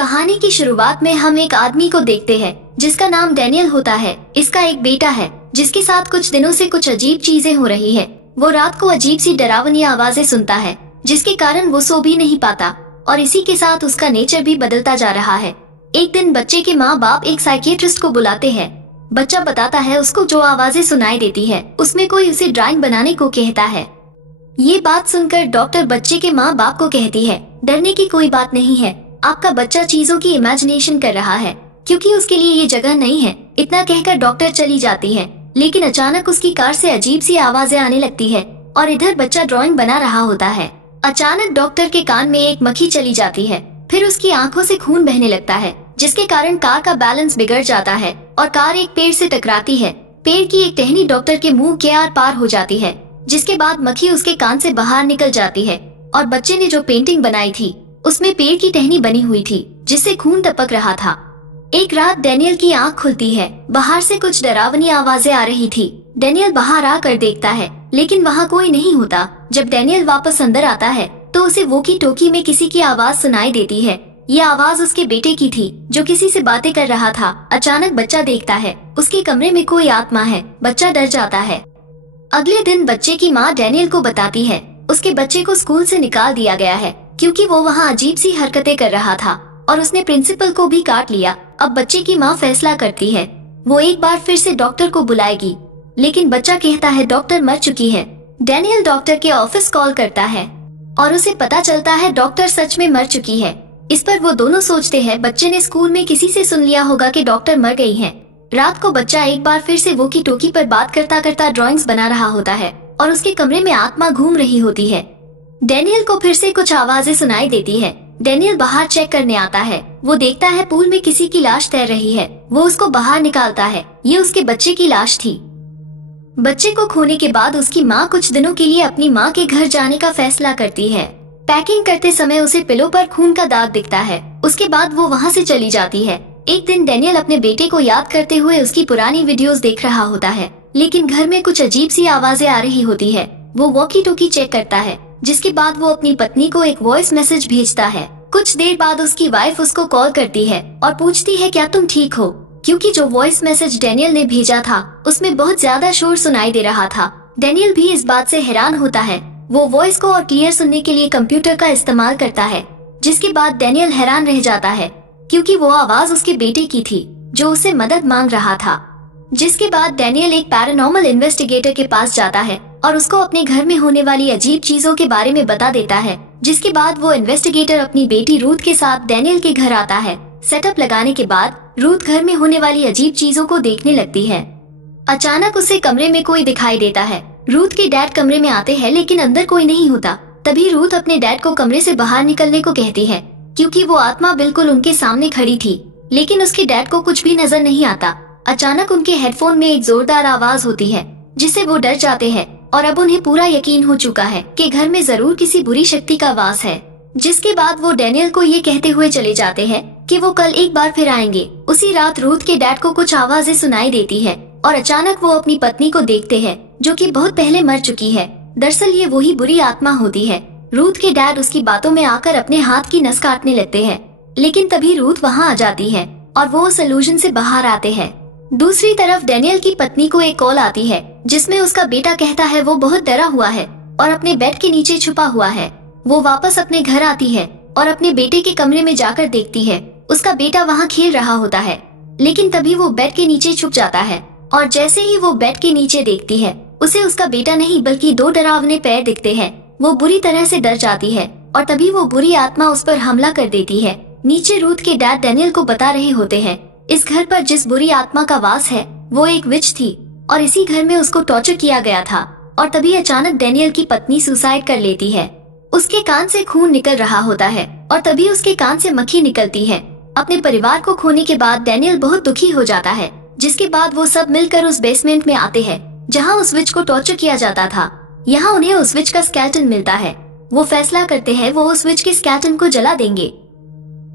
कहानी की शुरुआत में हम एक आदमी को देखते हैं जिसका नाम डैनियल होता है। इसका एक बेटा है जिसके साथ कुछ दिनों से कुछ अजीब चीजें हो रही है। वो रात को अजीब सी डरावनी आवाजें सुनता है जिसके कारण वो सो भी नहीं पाता और इसी के साथ उसका नेचर भी बदलता जा रहा है। एक दिन बच्चे के माँ बाप एक साइकियाट्रिस्ट को बुलाते हैं। बच्चा बताता है उसको जो आवाजें सुनाई देती है उसमें कोई उसे ड्राइंग बनाने को कहता है। ये बात सुनकर डॉक्टर बच्चे के माँ बाप को कहती है, डरने की कोई बात नहीं है, आपका बच्चा चीजों की इमेजिनेशन कर रहा है क्योंकि उसके लिए ये जगह नहीं है। इतना कहकर डॉक्टर चली जाती है, लेकिन अचानक उसकी कार से अजीब सी आवाजें आने लगती है और इधर बच्चा ड्राइंग बना रहा होता है। अचानक डॉक्टर के कान में एक मक्खी चली जाती है, फिर उसकी आंखों से खून बहने लगता है जिसके कारण कार का बैलेंस बिगड़ जाता है और कार एक पेड़ से टकराती है। पेड़ की एक टहनी डॉक्टर के मुंह के आर पार हो जाती है, जिसके बाद मक्खी उसके कान से बाहर निकल जाती है और बच्चे ने जो पेंटिंग बनाई थी उसमें पेड़ की टहनी बनी हुई थी जिससे खून टपक रहा था। एक रात डैनियल की आंख खुलती है, बाहर से कुछ डरावनी आवाजें आ रही थी। डैनियल बाहर आकर देखता है लेकिन वहाँ कोई नहीं होता। जब डैनियल वापस अंदर आता है तो उसे वोकी टोकी में किसी की आवाज सुनाई देती है। ये आवाज उसके बेटे की थी जो किसी से बातें कर रहा था। अचानक बच्चा देखता है उसके कमरे में कोई आत्मा है। बच्चा डर जाता है। अगले दिन बच्चे की माँ डैनियल को बताती है उसके बच्चे को स्कूल से निकाल दिया गया है क्योंकि वो वहाँ अजीब सी हरकतें कर रहा था और उसने प्रिंसिपल को भी काट लिया। अब बच्चे की माँ फैसला करती है वो एक बार फिर से डॉक्टर को बुलाएगी, लेकिन बच्चा कहता है डॉक्टर मर चुकी है। डैनियल डॉक्टर के ऑफिस कॉल करता है और उसे पता चलता है डॉक्टर सच में मर चुकी है। इस पर वो दोनों सोचते हैं बच्चे ने स्कूल में किसी से सुन लिया होगा कि डॉक्टर मर गई हैं। रात को बच्चा एक बार फिर से वोकी टोकी पर बात करता करता ड्राइंग्स बना रहा होता है और उसके कमरे में आत्मा घूम रही होती है। डैनियल को फिर से कुछ आवाजें सुनाई देती है। डैनियल बाहर चेक करने आता है। वो देखता है पूल में किसी की लाश तैर रही है। वो उसको बाहर निकालता है। ये उसके बच्चे की लाश थी। बच्चे को खोने के बाद उसकी माँ कुछ दिनों के लिए अपनी माँ के घर जाने का फैसला करती है। पैकिंग करते समय उसे पिलो पर खून का दाग दिखता है। उसके बाद वो वहाँ से चली जाती है। एक दिन डैनियल अपने बेटे को याद करते हुए उसकी पुरानी वीडियोस देख रहा होता है, लेकिन घर में कुछ अजीब सी आवाजें आ रही होती है। वो वॉकी टॉकी चेक करता है, जिसके बाद वो अपनी पत्नी को एक वॉइस मैसेज भेजता है। कुछ देर बाद उसकी वाइफ उसको कॉल करती है और पूछती है क्या तुम ठीक हो, क्योंकि जो वॉइस मैसेज डैनियल ने भेजा था उसमें बहुत ज्यादा शोर सुनाई दे रहा था। डैनियल भी इस बात से हैरान होता है। वो वॉइस को और क्लियर सुनने के लिए कंप्यूटर का इस्तेमाल करता है, जिसके बाद डैनियल हैरान रह जाता है क्योंकि वो आवाज उसके बेटे की थी जो उससे मदद मांग रहा था। जिसके बाद डैनियल एक पैरानॉर्मल इन्वेस्टिगेटर के पास जाता है और उसको अपने घर में होने वाली अजीब चीजों के बारे में बता देता है। जिसके बाद वो इन्वेस्टिगेटर अपनी बेटी रूथ के साथ डैनियल के घर आता है। सेटअप लगाने के बाद रूथ घर में होने वाली अजीब चीजों को देखने लगती है। अचानक उसे कमरे में कोई दिखाई देता है। रूथ के डैड कमरे में आते हैं लेकिन अंदर कोई नहीं होता। तभी रूथ अपने डैड को कमरे से बाहर निकलने को कहती है क्योंकि वो आत्मा बिल्कुल उनके सामने खड़ी थी, लेकिन उसके डैड को कुछ भी नजर नहीं आता। अचानक उनके हेडफोन में एक जोरदार आवाज होती है जिससे वो डर जाते हैं और अब उन्हें पूरा यकीन हो चुका है कि घर में जरूर किसी बुरी शक्ति का वास है। जिसके बाद वो डैनियल को ये कहते हुए चले जाते हैं कि वो कल एक बार फिर आएंगे। उसी रात रूथ के डैड को कुछ आवाजें सुनाई देती है और अचानक वो अपनी पत्नी को देखते हैं जो कि बहुत पहले मर चुकी है। दरअसल ये वही बुरी आत्मा होती है। रूथ के डैड उसकी बातों में आकर अपने हाथ की नस काटने लगते हैं, लेकिन तभी रूथ वहाँ आ जाती है और वो उस इल्यूजन से बाहर आते हैं। दूसरी तरफ डैनियल की पत्नी को एक कॉल आती है जिसमें उसका बेटा कहता है वो बहुत डरा हुआ है और अपने बेड के नीचे छुपा हुआ है। वो वापस अपने घर आती है और अपने बेटे के कमरे में जाकर देखती है उसका बेटा वहाँ खेल रहा होता है, लेकिन तभी वो बेड के नीचे छुप जाता है और जैसे ही वो बेड के नीचे देखती है उसे उसका बेटा नहीं बल्कि दो डरावने पैर दिखते हैं। वो बुरी तरह से डर जाती है और तभी वो बुरी आत्मा उस पर हमला कर देती है। नीचे रूथ के डैड डैनियल को बता रहे होते हैं इस घर पर जिस बुरी आत्मा का वास है वो एक विच थी और इसी घर में उसको टॉर्चर किया गया था। और तभी अचानक डैनियल की पत्नी सुसाइड कर लेती है। उसके कान से खून निकल रहा होता है और तभी उसके कान से मक्खी निकलती है। अपने परिवार को खोने के बाद डैनियल बहुत दुखी हो जाता है। जिसके बाद वो सब मिलकर उस बेसमेंट में आते हैं जहाँ उस विच को टॉर्चर किया जाता था। यहाँ उन्हें उस विच का स्केलेटन मिलता है। वो फैसला करते हैं वो उस विच के स्केलेटन को जला देंगे।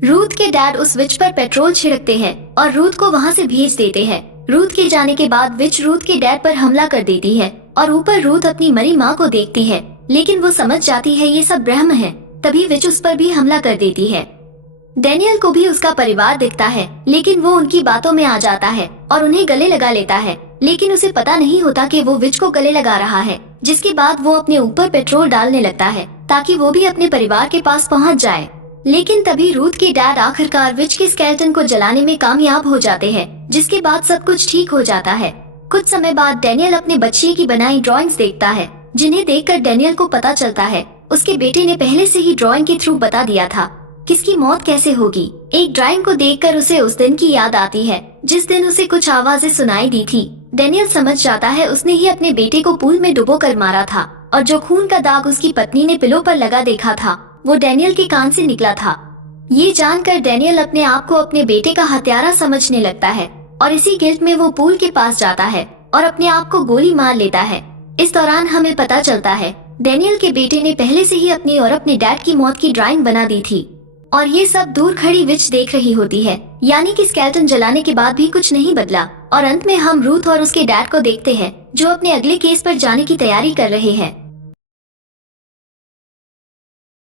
रूथ के डैड उस विच पर पेट्रोल छिड़कते हैं और रूथ को वहाँ से भेज देते हैं। रूथ के जाने के बाद विच रूथ के डैड पर हमला कर देती है और ऊपर रूथ अपनी मरी माँ को देखती है, लेकिन वो समझ जाती है ये सब भ्रम है। तभी विच उस पर भी हमला कर देती है। डेनियल को भी उसका परिवार दिखता है, लेकिन वो उनकी बातों में आ जाता है और उन्हें गले लगा लेता है, लेकिन उसे पता नहीं होता कि वो विच को गले लगा रहा है। जिसके बाद वो अपने ऊपर पेट्रोल डालने लगता है ताकि वो भी अपने परिवार के पास पहुंच जाए। लेकिन तभी रूथ के डैड आखिरकार विच के स्केलेटन को जलाने में कामयाब हो जाते हैं, जिसके बाद सब कुछ ठीक हो जाता है। कुछ समय बाद डेनियल अपने बच्चे की बनाई ड्राइंग्स देखता है, जिन्हें देखकर डेनियल को पता चलता है उसके बेटे ने पहले से ही ड्राइंग के थ्रू बता दिया था किसकी मौत कैसे होगी। एक ड्राइंग को देखकर उसे उस दिन की याद आती है जिस दिन उसे कुछ आवाजें सुनाई दी थी। डेनियल समझ जाता है उसने ही अपने बेटे को पूल में डुबो कर मारा था और जो खून का दाग उसकी पत्नी ने पिलो पर लगा देखा था वो डेनियल के कान से निकला था। ये जानकर डेनियल अपने आप को अपने बेटे का हत्यारा समझने लगता है और इसी गिल्ट में वो पूल के पास जाता है और अपने आप को गोली मार लेता है। इस दौरान हमें पता चलता है डेनियल के बेटे ने पहले से ही अपनी और अपने डैड की मौत की ड्राइंग बना दी थी और ये सब दूर खड़ी विच देख रही होती है, यानी कि स्केलेटन जलाने के बाद भी कुछ नहीं बदला। और अंत में हम रूथ और उसके डैड को देखते हैं जो अपने अगले केस पर जाने की तैयारी कर रहे हैं।